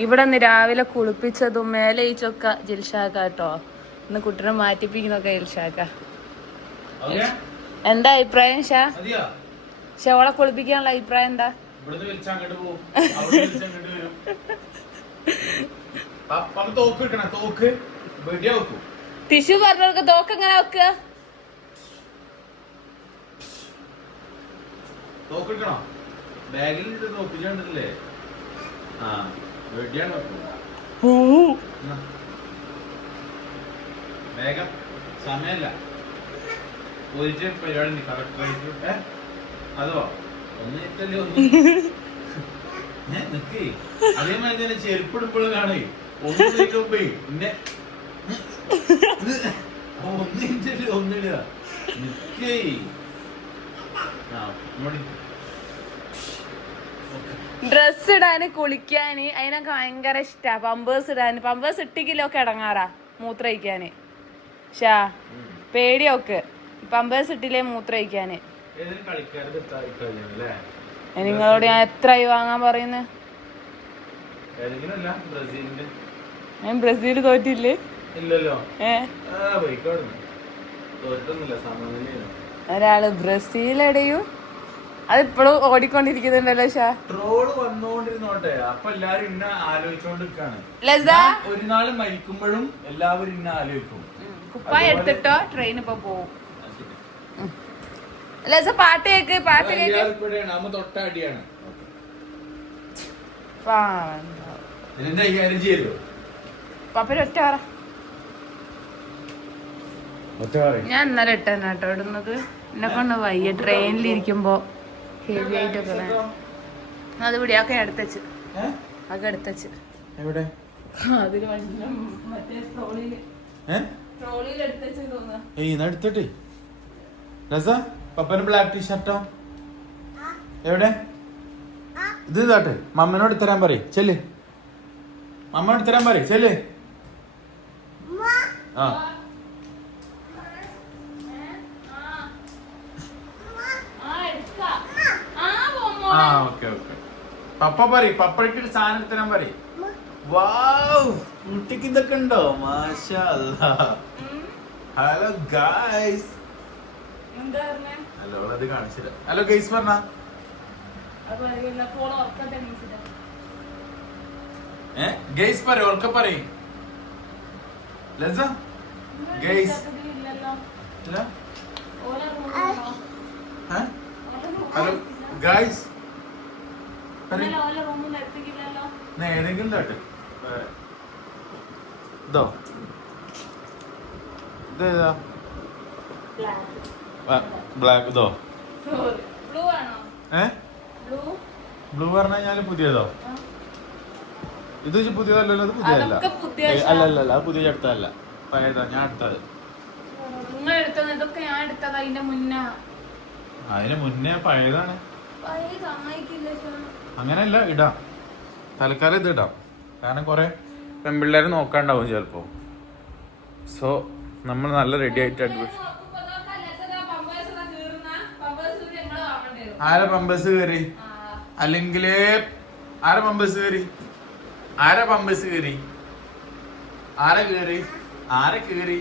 ഇവിടെ നിന്ന് രാവിലെ കുളിപ്പിച്ചതും മേലെ ഈച്ചൊക്കെ ജിൽഷാക്ക കേട്ടോ. ഇന്ന് കുട്ടീനെ മാറ്റിപ്പിക്കുന്നൊക്കെ ജിൽഷാക്ക. എന്താ അഭിപ്രായം ഷോളെ കുളിപ്പിക്കാനുള്ള അഭിപ്രായം എന്താ? ടിഷ്യൂ പറഞ്ഞവർക്ക് തോക്ക് എങ്ങനെ വെക്കുക? വേഗം സമയല്ല ഒരു പരിപാടി കറക്റ്റ് അതോ ഒന്നിട്ടല്ലേ ഒന്ന് നിക്കേ അതേമാതിരി തന്നെ ചെരുപ്പെടുമ്പോഴും കാണേ ഒന്നിട്ടേ പിന്നെ ഒന്നിട്ടല്ലേ ഒന്നിടുക നിക്കേ. ഡ്രസ് ഇടാന് കുളിക്കാന് അതിനൊക്കെ ഭയങ്കര ഇഷ്ടാ. പമ്പേഴ്സ് ഇടാന് പമ്പേഴ്സ് ഇട്ടിക്കിലൊക്കെ ഇടങ്ങാറാ മൂത്രയിക്കാന്. ഷാ പേടിയൊക്കെ പമ്പേഴ്സ് ഇട്ടില്ലേ മൂത്രയിക്കാന്. നിങ്ങളോട് ഞാൻ എത്രയായി വാങ്ങാൻ പറയുന്നത്? ഞാൻ ബ്രസീൽ തോറ്റില്ലേ? ഒരാള് ബ്രസീലടയും അതിപ്പോഴും ഓടിക്കൊണ്ടിരിക്കുന്നുണ്ടല്ലോ ഷാ. ട്രോള് വന്നോണ്ടിരുന്നോട്ടെ അപ്പൊ എല്ലാരും ഇന്ന ആലോചിച്ചോണ്ടിരിക്കാണ്. ഒരു നാള് മരിക്കുമ്പോഴും എല്ലാവരും ഇന്ന ആലോചിക്കും. കുപ്പായ എടുത്തിട്ടോ ട്രെയിൻ ഇപ്പൊ പോവും. പാട്ട് കേക്ക് പാട്ട് കേക്ക് തൊട്ടടിയാണ്. പപ്പരൊറ്റ ഞാൻ ഇന്നലെ ഇട്ടെന്നെ കേട്ടോ ഇടുന്നത്. എന്നെ കൊണ്ട് വയ്യ ട്രെയിനിലിരിക്കുമ്പോ ഹെവി ആയിട്ടൊക്കെ. അത് പിടിയൊക്കെ എടുത്തച്ച് അതൊക്കെ എടുത്തച്ച് അതില് മറ്റേ ട്രോളിയിൽ എടുത്തച്ച് തോന്നുന്നു. പപ്പന് ബ്ലാക്ക് ടീഷർട്ടോ എവിടെ? ഇത് ഇതാട്ടെ മമ്മനോട് തരാൻ പറയും ചെല്ല്. മമ്മനോട് തരാൻ പറയും ചെല്ല്. ആ ഓക്കെ ഓക്കെ. പപ്പ പറയും പപ്പയ്ക്ക് സാധനം തരാൻ പറയും. വാവ് കുട്ടിക്ക് ഇതൊക്കെ ഉണ്ടോ? മാഷാ അല്ലാഹ്. Hello guys. ഹലോ അത് കാണിച്ചില്ല. ഹലോ ഗൈസ് പറഞ്ഞ ഗൈസ് പറയും ഓർക്ക പറയും. ഗൈസ് ഹലോ ഗൈസ് ഏതെങ്കിലും താട്ട് ഇതോ ഇതേതാ ബ്ലാക്ക് ഇതോ ബ്ലൂ പറഞ്ഞു കഴിഞ്ഞാല് പുതിയതോ? ഇത് പുതിയതല്ലോ. അത് പുതിയതല്ല. അല്ലല്ല അത് പുതിയ അടുത്തതല്ല പഴയതാ. ഞാൻ അടുത്തത് അതിന് മുന്നേ പഴയതാണ്. അങ്ങനെയല്ല ഇടാം. തൽക്കാലം ഇത് ഇടാം. കാരണം കുറെ പെൺപിള്ളേര് നോക്കാണ്ടാവും ചിലപ്പോ. സോ നമ്മൾ നല്ല റെഡി ആയിട്ട് അഡ്മിഷൻ. ആരെ പമ്പേഴ്സ് കയറി? അല്ലെങ്കില് ആരെ പമ്പേഴ്സ് കയറി? ആരെ പമ്പേഴ്സ് കയറി? ആരെ കയറി? ആരെ കയറി?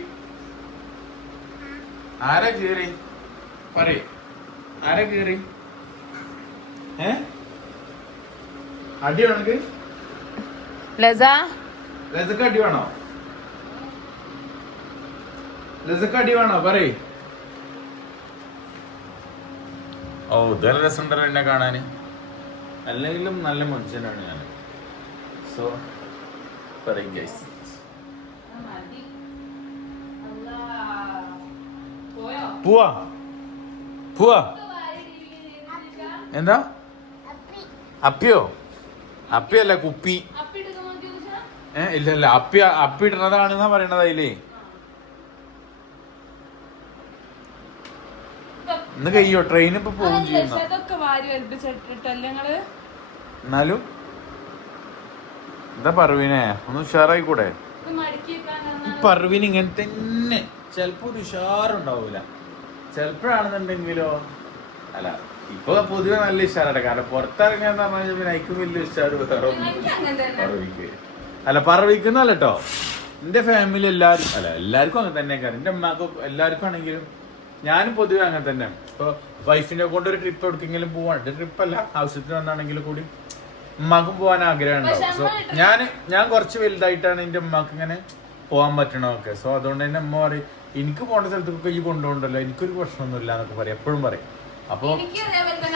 ആരെ കയറി പറയ്. ആരെ കയറി? അടി വേണമെങ്കിൽ ലസക്ക് അടി വേണോ? ലസക്ക് അടി വേണോ പറയ്. ഓ ഇതല്ല രസമുണ്ടല്ലോ എന്നെ കാണാന്. അല്ലെങ്കിലും നല്ല മനുഷ്യനാണ് ഞാൻ. സോ പറയും ഗൈസ്. പോവാ പോവാ. എന്താ അപ്പിയോ? അപ്പിയല്ല കുപ്പി. ഇല്ല അപ്പി ഇടുന്നതാണെന്നാ പറയണത്. അതിലേ ഇന്ന് കഴിയോ? ട്രെയിൻ ഇപ്പൊ പോവും ചെയ്യുന്ന. എന്നാലും എന്താ പർവീനെ ഒന്ന് ഉഷാറായി കൂടെ? പർവീന് ഇങ്ങനെ തന്നെ. ചിലപ്പോ ഒരു ഉഷാറുണ്ടാവൂല. ചിലപ്പോഴാണെന്നുണ്ടെങ്കിലോ അല്ല ഇപ്പൊ പൊതുവെ നല്ല ഇഷ്ടമാണ്. കാരണം പുറത്തിറങ്ങിയാന്ന് പറഞ്ഞു പിന്നെ എനിക്ക് വലിയ ഇഷ്ടമാണ് വേറെ പറവിക്ക്. അല്ല പറവിക്കുന്നല്ല കേട്ടോ. എന്റെ ഫാമിലി എല്ലാവർക്കും അങ്ങനെ തന്നെ. എന്റെ അമ്മക്കും എല്ലാവർക്കും ആണെങ്കിലും ഞാനും പൊതുവെ അങ്ങനെ തന്നെ. ഇപ്പൊ വൈഫിനെ കൊണ്ട് ഒരു ട്രിപ്പ് എവിടേക്കെങ്കിലും പോവാണ്. ട്രിപ്പല്ല, ആവശ്യത്തിന് വന്നാണെങ്കിലും കൂടി ഉമ്മാക്കും പോകാൻ ആഗ്രഹം ഉണ്ടാവും. സോ ഞാൻ കുറച്ച് വലുതായിട്ടാണ് എന്റെ ഉമ്മാക്ക് ഇങ്ങനെ പോകാൻ പറ്റണമൊക്കെ. സോ അതുകൊണ്ട് തന്നെ അമ്മ പറയും എനിക്ക് പോകേണ്ട സ്ഥലത്തൊക്കെ ഈ കൊണ്ടുപോകണ്ടല്ലോ, എനിക്കൊരു പ്രശ്നമൊന്നുമില്ല എന്നൊക്കെ പറയും, എപ്പോഴും പറയും. അപ്പൊ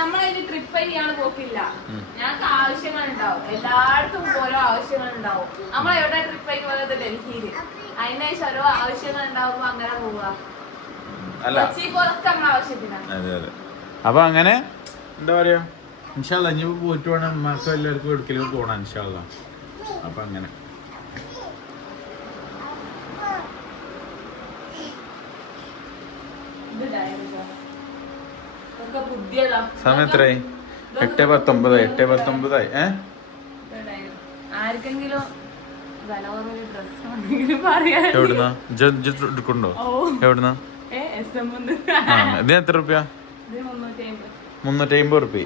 നമ്മളതിന് ട്രിപ്പ് ചെയ്യാൻ പോക്കില്ല. ഞങ്ങൾക്ക് ആവശ്യങ്ങളുണ്ടാവും, എല്ലായിടത്തും ഓരോ ആവശ്യങ്ങളുണ്ടാവും. നമ്മളെവിടെ ട്രിപ്പ് ആയിട്ട് പോകുന്നത് ഡൽഹിയില്, അതിനനുസരിച്ച് ഓരോ ആവശ്യങ്ങൾ ഉണ്ടാവുമ്പോ അങ്ങനെ പോവാ. അതെ അതെ. അപ്പൊ അങ്ങനെ എന്താ പറയാ, ഇൻഷാല്ലാ ഇനി പോയിട്ട് വേണം ഉമ്മാക്കും എല്ലാവർക്കും എടുക്കലും പോകണം ഇൻഷാല്ലാ. അപ്പൊ അങ്ങനെ സമയം എത്രയായി? 8:19 ആർക്കെങ്കിലും എവിടുന്നാ എടുക്കണ്ടോ? എവിടുന്നാ? ഇതിന് എത്ര റുപ്യ? 350 റുപ്യ.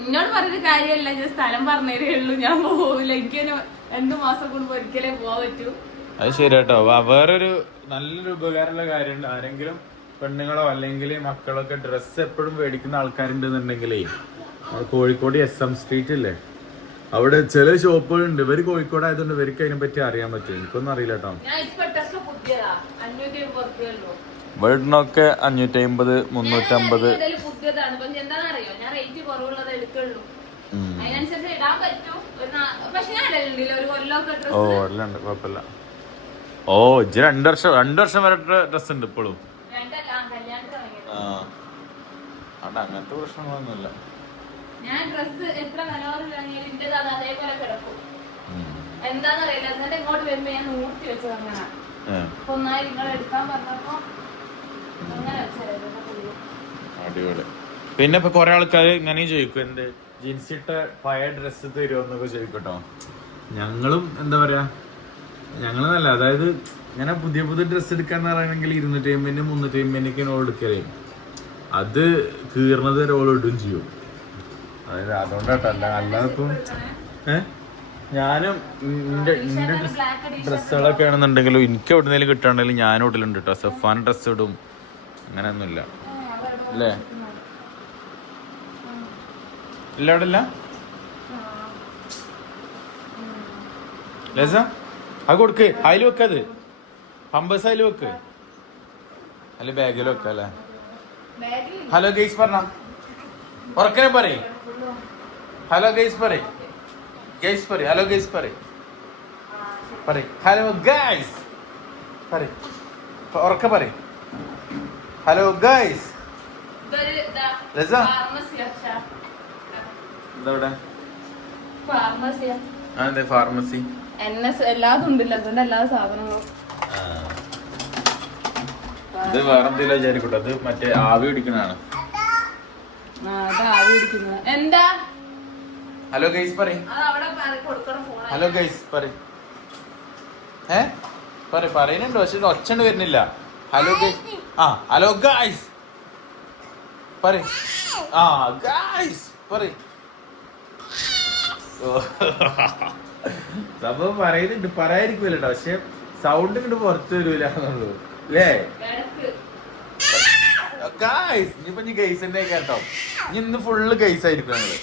എന്നോട് പറഞ്ഞ കാര്യമല്ല, ഞാൻ സ്ഥലം പറഞ്ഞേ ഉള്ളൂ, ഞാൻ പോവില്ല. എനിക്ക് 2 മാസം കൊണ്ട് ഒരിക്കലേ പോവാൻ പറ്റൂ. അത് ശരി കേട്ടോ. വേറൊരു നല്ലൊരു ഉപകാരമുള്ള കാര്യമുണ്ട്. ആരെങ്കിലും പെണ്ണുങ്ങളോ അല്ലെങ്കിൽ മക്കളൊക്കെ ഡ്രസ്സ് എപ്പോഴും മേടിക്കുന്ന ആൾക്കാരുണ്ടെന്നുണ്ടെങ്കിലേ, കോഴിക്കോട് SM സ്ട്രീറ്റ് ഇല്ലേ, അവിടെ ചില ഷോപ്പുകളുണ്ട്. ഇവര് കോഴിക്കോട് ആയതുകൊണ്ട് ഇവർക്ക് അതിനെ പറ്റി അറിയാൻ പറ്റും. എനിക്കൊന്നും അറിയില്ല കേട്ടോ. വീടിനൊക്കെ 550, 350. ഓ ഇടലുണ്ട്, കുഴപ്പമില്ല. ഓ ഇജ്ജ് 2 വർഷം വരെ ഡ്രസ് ഉണ്ട് ഇപ്പോഴും. അങ്ങനത്തെ പ്രശ്നങ്ങളൊന്നുമില്ല. ഞാൻ ഡ്രസ് എത്ര അതേപോലെ കിടക്കും. എന്താന്നറിയില്ല, എന്നിട്ട് ഇങ്ങോട്ട് വരുമ്പോ ഞാൻ നൂറ്റി വെച്ചത് അങ്ങനെ. അപ്പൊ ഒന്നായി നിങ്ങൾ എടുക്കാൻ പറഞ്ഞപ്പോ അങ്ങനെ വെച്ചായിരുന്നു. അടിപൊളി. പിന്നെ ഇപ്പൊ കൊറേ ആൾക്കാർ ഇങ്ങനെ ചോദിക്കും, എന്ത് ജീൻസ് ഇട്ട പഴയ ഡ്രസ്സ് തരുമോന്നൊക്കെ ചോദിക്കട്ടോ. ഞങ്ങളും എന്താ പറയാ, ഞങ്ങളെന്നല്ല, അതായത് ഇങ്ങനെ പുതിയ ഡ്രസ്സ് എടുക്കാന്ന് പറയണമെങ്കിൽ 250, 350 ഓൾ എടുക്കലേ. അത് കീറണത് ഓൾ ഇടുകയും ചെയ്യും. അതായത് അതുകൊണ്ടാട്ടല്ല, അല്ലാതെ ഇപ്പം ഞാനും എന്റെ ഡ്രസ്സുകളൊക്കെ ആണെന്നുണ്ടെങ്കിലും എനിക്ക് എവിടെന്നെങ്കിലും കിട്ടുകയാണെങ്കിലും ഞാൻ ഇടലുണ്ട് കേട്ടോ. സഫാൻ ഡ്രസ്സ് ഇടും, അങ്ങനെയൊന്നുമില്ല അല്ലേ? ഇല്ല അവിടെ ഇല്ല ലേസ. അത് കൊടുക്ക്, അതിൽ വെക്കത് പമ്പേഴ്സ് അതിൽ വെക്ക്, അല്ലെ ബാഗിൽ വെക്ക അല്ലേ? ഹലോ ഗെയ്സ് പറഞ്ഞ ഉറക്കനെ പറയ്. ഹലോ ഗെയ്സ് പറയ്, ഗെയ്സ് പറയ്, ഹലോ ഗെയ്സ് പറയ്, പറയ് ഹലോ ഗൈസ് പറയ്, ഉറക്ക പറയ് ഹലോ ഗൈസ്. ഫാർമസി എല്ലാതും ഉണ്ടല്ലോ, അതുകൊണ്ട് എല്ലാ സാധനങ്ങളും. ഇത് വേറെ എന്തെങ്കിലും വിചാരിക്കട്ടെ, അത് മറ്റേ ആവി പിടിക്കണാണ്. എന്താ ഹലോ ഗൈസ് പറയ്, ഹലോ ഗൈസ് പറയ്. പറയുന്നുണ്ട് പക്ഷെ ഒച്ചണ്ട് വരുന്നില്ല. ഹലോ ഗൈസ്, ഹലോ ഗൈസ് പറയ്, ഗൈസ് പറയ്. സംഭവം പറയുന്നുണ്ട്, പറയാതിരിക്കൂല കേട്ടോ, പക്ഷെ സൗണ്ട് ഇങ്ങോട്ട് പുറത്തു വരൂല എന്നുള്ളൂ അല്ലേ? ഗൈസ് ഇനിയിപ്പൊ ഗൈസ് തന്നെ കേട്ടോ, ഇന്ന് ഫുള്ള് ഗൈസ് ആയിരിക്കും ഞങ്ങള്.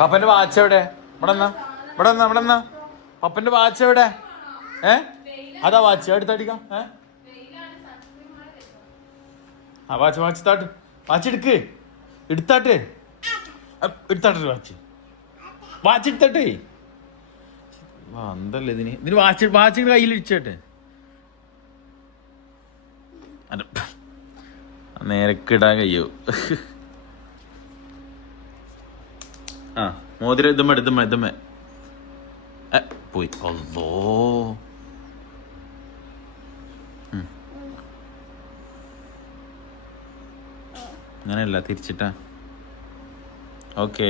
പപ്പന്റെ വാച്ച് എവിടെ? ഇവിടെ പപ്പന്റെ വാച്ച് എവിടെ? അതാ വാച്ച് എടുത്തടിക്കാം. വാച്ച് താട്ട്, വാച്ച് എടുത്താട്ടെ വാച്ച് എടുത്തട്ടെ. എന്തല്ലേ ഇതിന് വാച്ച് കയ്യിലിടിച്ചേട്ടെ. നേരക്കിടാൻ കഴിയോ? മോതിരം ഇതുമ്മ പോയി. അല്ലോ അങ്ങനെയല്ല, തിരിച്ചിട്ടാ. ഓക്കെ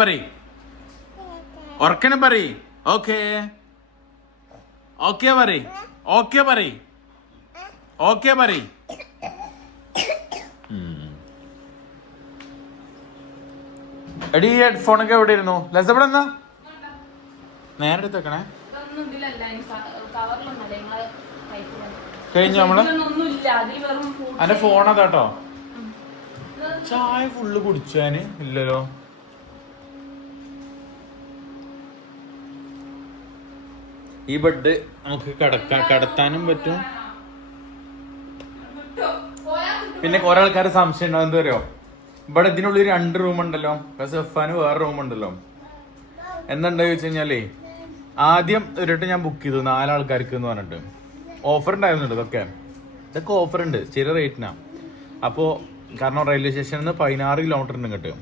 പറയ്, ഉറക്കനെ പറയ്. ഓക്കെ പറയ്, ഓക്കെ പറയ്, ഓക്കെ പറയ്. എടി ഈ ഹെഡ്ഫോണൊക്കെ എവിടെ ഇരുന്നു? ലസവിടെ എന്നാ നേരെ എടുത്തേക്കണേ. കഴിഞ്ഞ നമ്മള് അന്റെ ഫോൺ അതാട്ടോ. ചായ ഫുള്ള് കുടിച്ചാന് ഇല്ലല്ലോ. ഈ ബെഡ് നമുക്ക് കടത്താനും പറ്റും. പിന്നെ കുറെ ആൾക്കാര് സംശയം ഉണ്ടാവും, എന്താ പറയുക, ഇവിടെ ഇതിനുള്ളിൽ 2 റൂം ഉണ്ടല്ലോ, സഫാന് വേറെ റൂം ഉണ്ടല്ലോ. എന്താണ്ടാ ചോദിച്ചു കഴിഞ്ഞാലേ, ആദ്യം ഒരിട്ട് ഞാൻ ബുക്ക് ചെയ്തു 4 ആൾക്കാർക്ക് എന്ന് പറഞ്ഞിട്ട്. ഓഫർ ഉണ്ടായിരുന്നുണ്ട്. ഇതൊക്കെ ഓഫർ ഉണ്ട്, ചെറിയ റേറ്റിനാ. അപ്പോൾ കാരണം റെയിൽവേ സ്റ്റേഷനിൽ നിന്ന് 16 കിലോമീറ്റർ ഉണ്ട് ഇങ്ങോട്ട്,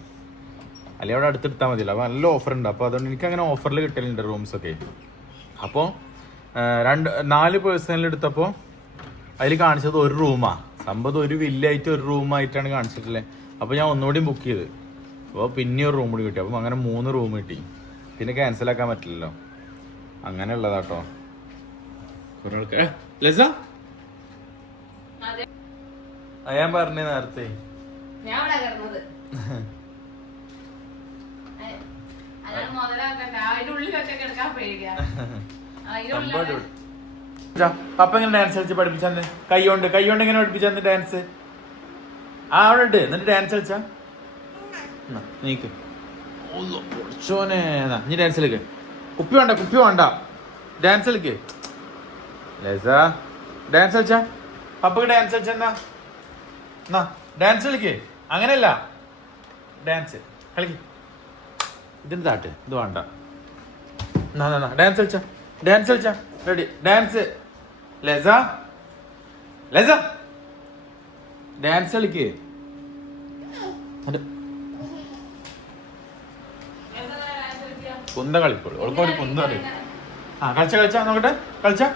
അല്ലെങ്കിൽ അവിടെ അടുത്തെടുത്താൽ മതിയല്ലോ. അപ്പോൾ നല്ല ഓഫർ ഉണ്ട്. അപ്പോൾ അതുകൊണ്ട് എനിക്ക് അങ്ങനെ ഓഫറിൽ കിട്ടലുണ്ട് റൂംസൊക്കെ. അപ്പോൾ 4 പേഴ്സണൽ എടുത്തപ്പോൾ അതിൽ കാണിച്ചത് 1 റൂമാണ്. സംഭവം ഒരു വില്ലായിട്ട് 1 റൂമായിട്ടാണ് കാണിച്ചിട്ടുള്ളത്. അപ്പോൾ ഞാൻ ഒന്നുകൂടി ബുക്ക് ചെയ്ത്, അപ്പോൾ പിന്നെ ഒരു റൂം കൂടി കിട്ടി. അപ്പം അങ്ങനെ 3 റൂം കിട്ടി. പിന്നെ ക്യാൻസലാക്കാൻ പറ്റില്ലല്ലോ, അങ്ങനെ ഉള്ളതാട്ടോ. കുറെ ആൾക്കാർ ഞാൻ പറഞ്ഞേ നേരത്തെ. പപ്പ എങ്ങനെ ഡാൻസ് കളിച്ച് പഠിപ്പിച്ചന്ന്? കൈകൊണ്ട് എങ്ങനെ പഠിപ്പിച്ചന്ന് ഡാൻസ്? അവിടെ ഉണ്ട്. എന്നിട്ട് ഡാൻസ് കളിച്ചാ നീക്ക് ചോനെ. നീ ഡാൻസ് കളിക്ക്. കുപ്പി വേണ്ട ഡാൻസ് കളിക്ക്. ഡാൻസ് കളിച്ചാ പപ്പക്ക് ഡാൻസ് കളിച്ചെന്നാ ഡാൻസ് കളിക്ക്. അങ്ങനെയല്ല, ഡാൻസ് കളിക്ക്. ഇതിന് താട്ട്, ഇത് വേണ്ട. ഡാൻസ് കളിച്ചാ റെഡി. ഡാൻസ് ഡാൻസ് കളിക്ക്. കുന്ത കളിക്കോളൂ. ഓൾക്കൊരു കുന്ത അറിയും. കളിച്ചാ നോക്കട്ടെ. കളിച്ചാ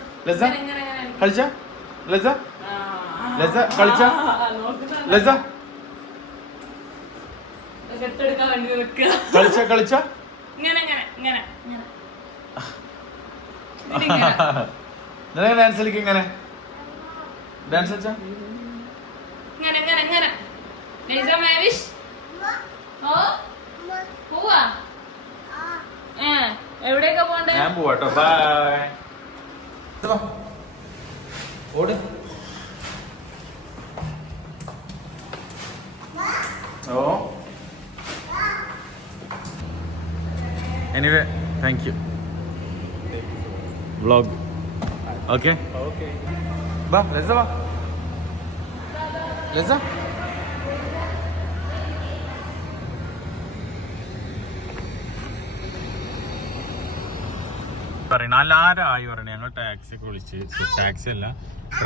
ഡാൻസ് കളിക്ക്. ഇങ്ങനെ ഡാൻസ് കളിച്ചാ എവിടെയൊക്കെ പോണ്ടേ? ഞാൻ പോവാട്ടോ. ബൈ. ഓട്. Oh anyway thank you. Vlog okay. വാ ലസ, വാ ലസ. പറയണ എല്ലാരായി പറയണേ. ഞങ്ങൾ ടാക്സി ഒക്കെ വിളിച്ച്, ടാക്സി അല്ല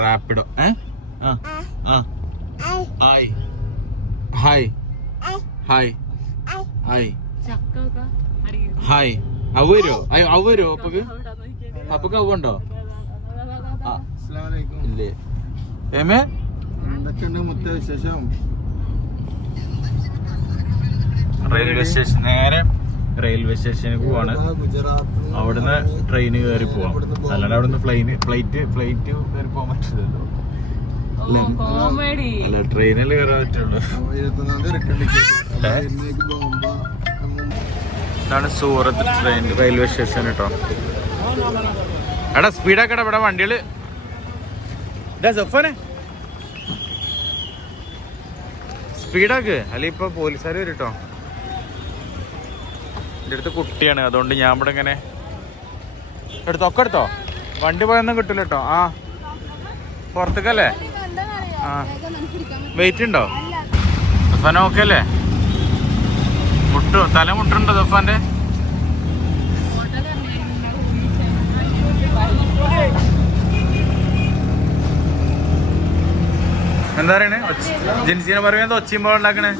Rapido. Hi hi hi hi hi. അവ വരുമോ അപ്പക്ക്? അപ്പക്ക് അവണ്ടോ? ഇല്ലേ ഏമേ? റെയിൽവേ സ്റ്റേഷൻ, നേരെ റെയിൽവേ സ്റ്റേഷനിൽ പോവാണ്. അവിടുന്ന് ട്രെയിന് കയറി പോവാം. അല്ലാണ്ട് അവിടുന്ന് ഫ്ലൈറ്റ് കയറി പോകാൻ പറ്റില്ലല്ലോ. അല്ല, ട്രെയിനിൽ കയറാൻ പറ്റുള്ളൂ. ഇതാണ് സൂറത്ത് ട്രെയിൻ റെയിൽവേ സ്റ്റേഷൻ കേട്ടോ. എടാ സ്പീഡാക്കടാ, ഇവിടെ വണ്ടികള്. സ്പീഡാക്ക്, അല്ലെ ഇപ്പൊ പോലീസുകാർ വരും കേട്ടോ. എൻ്റെ അടുത്ത് കുട്ടിയാണ്, അതുകൊണ്ട് ഞാൻ ഇവിടെ ഇങ്ങനെ എടുത്തോ. വണ്ടി പോയൊന്നും കിട്ടില്ല കേട്ടോ. പുറത്തേക്കല്ലേ? വെയിറ്റ് ഉണ്ടോ സഫാൻ? ഓക്കെ അല്ലേ? തല മുട്ടുണ്ടോ സഫാന്റെ? എന്താ പറയണേ? ജിൻസിനെ പറയുന്നത് ഒച്ചയുമ്പോൾ ഉണ്ടാക്കണേ.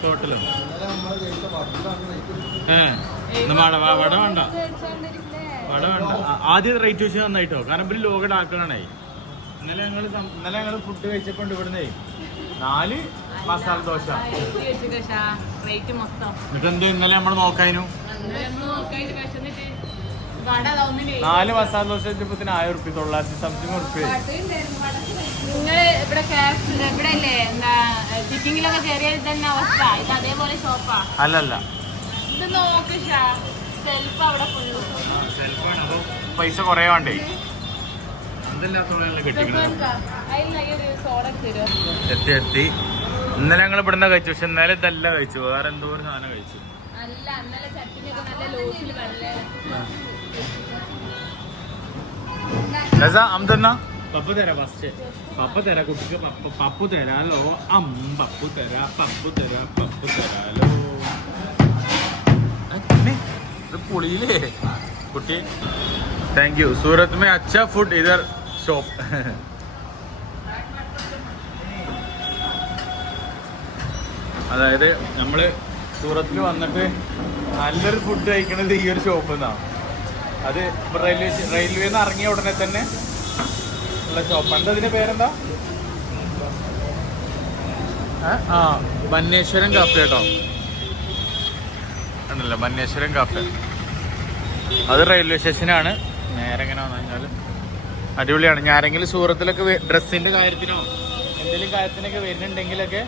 ടോട്ടലോ വട വേണ്ട. ആദ്യം റേറ്റ് വെച്ച് നന്നായിട്ടോ, കാരണം ഇവര് ലോകഡ് ആക്കണേ. ഇന്നലെ ഞങ്ങള് ഫുഡ് കഴിച്ചപ്പോണ്ട് ഇവിടുന്നേ 4 മസാല ദോശ. എന്നിട്ട് എന്ത് ഇന്നലെ നമ്മൾ നോക്കാനു 4 മസാല ദോശ വെച്ചപ്പോ 1000 റുപ്യ 900 സംതിങ് റുപ്യ. നിങ്ങള് ഇവിടെ ഇവിടെ അല്ലേ എന്താ ചിക്കിങ്ങിലൊക്കെ ചെറിയ ഇതന്നെ അവസ്ഥ ഇത് അതേപോലെ ഷോപ്പാ അല്ലല്ല ഇത് നോക്ക് സെൽഫ് അവിടെ ഫുള്ള് പൈസ കുറേ വേണ്ടേ എത്തി. ഇന്നലെ ഞങ്ങൾ ഇവിടുന്ന് കഴിച്ചു, പക്ഷെ ഇന്നലെ ഇതല്ല കഴിച്ചു, വേറെ എന്തോ ഒരു സാധനം കഴിച്ചു. അല്ല ഇന്നലെ ചട്ടിനൊക്കെ നല്ല ലൂസിൽ അമ്മ പപ്പു തരാ ഫസ്റ്റ്. പപ്പ തരാ കുട്ടിക്ക്, പപ്പു തരാലോ. പപ്പു തരാ പപ്പു തരാ പപ്പു തരാലോ. ഇത് പൊളിയില്ലേ കുട്ടി. Thank you. സൂറത്ത് മേ അച്ഛാ ഫുഡ് ഇധർ ഷോപ്പ്. അതായത് നമ്മള് സൂറത്തിൽ വന്നിട്ട് നല്ലൊരു ഫുഡ് കഴിക്കണത് ഈ ഒരു ഷോപ്പിൽ നിന്നാണ്. അത് റെയിൽവേന്ന് ഇറങ്ങിയ ഉടനെ തന്നെ ഉള്ള ഷോപ്പാണ്. എന്താ അതിന്റെ പേരെന്താ? ബന്നേശ്വരം കാഫെ കേട്ടോ. ഉണ്ടല്ലോ ബന്നേശ്വരം കാഫെ. അത് റെയിൽവേ സ്റ്റേഷനാണ്. നേരെ എങ്ങനെ വന്നു കഴിഞ്ഞാൽ അടിപൊളിയാണ്. ഞാനെങ്കിലും സൂറത്തിലൊക്കെ ഡ്രസ്സിന്റെ കാര്യത്തിനോ എന്തെങ്കിലും കാര്യത്തിനൊക്കെ വരുന്നുണ്ടെങ്കിലൊക്കെ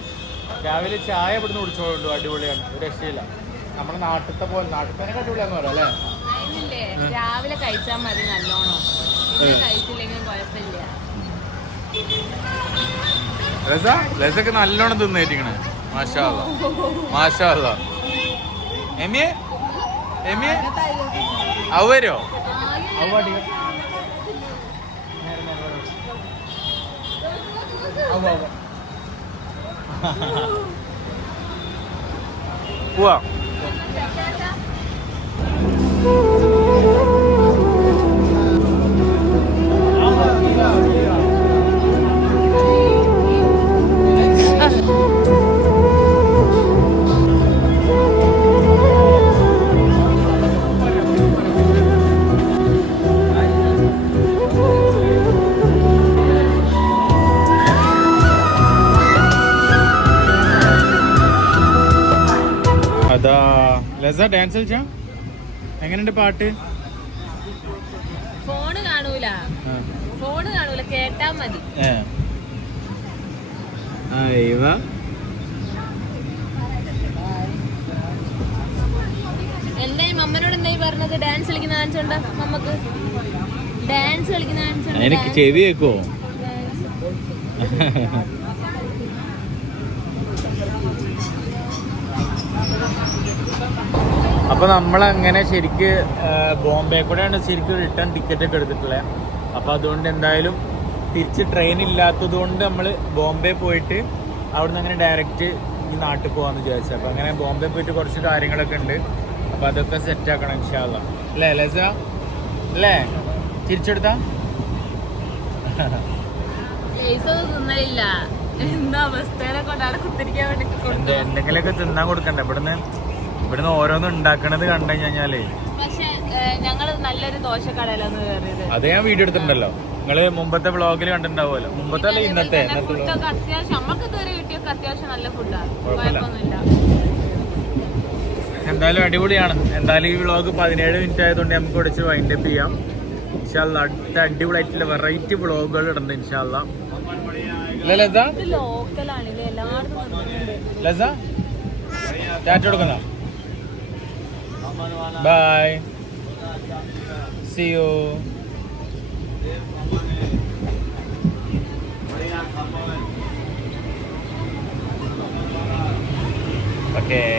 രാവിലെ ചായ ഇവിടുന്ന് കുടിച്ചോളൂ. അടിപൊളിയാണ്, ഒരു രക്ഷയില്ല. നമ്മുടെ നാട്ടിലത്തെ പോലെ, നാട്ടിൽ അടിപൊളിയാന്ന് പറയാം അല്ലേ? രാവിലെ കഴിച്ചാൽ മതി നല്ലോണം, കഴിച്ചില്ലെങ്കിൽ കുഴപ്പമില്ല. ലസൊക്കെ നല്ലോണം തിന്നേറ്റിക്കണേ. മാഷാ അല്ലാ മാഷാ അല്ലാ. എമിയെ അവരോ പോവാ. അതാ ലസ ഡാൻസ് കളിച്ചാ എങ്ങനെയുണ്ട് പാട്ട്? ഫോണ് കാണൂല കേട്ടാ മതി. എന്തായി മമ്മനോട് എന്തായി പറഞ്ഞത്? ഡാൻസ് കളിക്കുന്ന കാണിച്ചോണ്ട മമ്മക്ക് ഡാൻസ് കളിക്കുന്ന കാണിച്ചോണ്ട്. എനിക്ക് ചെവി കേക്കോ? അപ്പൊ നമ്മളങ്ങനെ ശരിക്ക് ബോംബെ കൂടെയാണ് ശരിക്കും റിട്ടേൺ ടിക്കറ്റ് ഒക്കെ എടുത്തിട്ടുള്ളത്. അപ്പൊ അതുകൊണ്ട് എന്തായാലും തിരിച്ച് ട്രെയിൻ ഇല്ലാത്തത് കൊണ്ട് നമ്മൾ ബോംബെ പോയിട്ട് അവിടുന്ന് അങ്ങനെ ഡയറക്റ്റ് ഈ നാട്ടിൽ പോകാമെന്ന് വിചാരിച്ചു. അപ്പൊ അങ്ങനെ ബോംബെ പോയിട്ട് കുറച്ച് കാര്യങ്ങളൊക്കെ ഉണ്ട്. അപ്പൊ അതൊക്കെ സെറ്റ് ആക്കണം ഇൻഷാ അല്ലാ. അല്ലേ ലസ? അല്ലേ തിരിച്ചെടുത്താ എന്തെങ്കിലുമൊക്കെ തിന്നാൻ കൊടുക്കണ്ടേ? ഇവിടുന്ന് ഓരോന്നും ഉണ്ടാക്കണത് കണ്ടു കഴിഞ്ഞാലേ. ഞങ്ങള് നല്ലൊരു ദോശക്കടയിലൊന്ന് കയറിയത്. അത് ഞാൻ വീഡിയോ എടുത്തിട്ടുണ്ടല്ലോ, നിങ്ങള് മുമ്പത്തെ വ്ളോഗിൽ കണ്ടിട്ടുണ്ടാവുമല്ലോ. മുമ്പത്തെ അല്ല ഇന്നത്തെ അത്യാവശ്യം നമുക്ക് ഇതുവരെ കിട്ടിയൊക്കെ അത്യാവശ്യം നല്ല ഫുഡാണ്, കുഴപ്പമൊന്നുമില്ല. എന്തായാലും അടിപൊളിയാണ്. എന്തായാലും ഈ വ്ളോഗ് 17 മിനിറ്റ് ആയതുകൊണ്ട് നമുക്ക് കുറച്ച് വൈൻഡപ്പ് ചെയ്യാം. ഇൻഷാ അല്ലാ അടുത്ത അടിപൊളിയായിട്ടുള്ള വെറൈറ്റി വ്ളോഗുകൾ ഇടുന്നുണ്ട് ഇൻഷാ അല്ലാ. ലസ ലസ ടാറ്റ കൊടുക്കുന്ന. Bye, see you. Okay.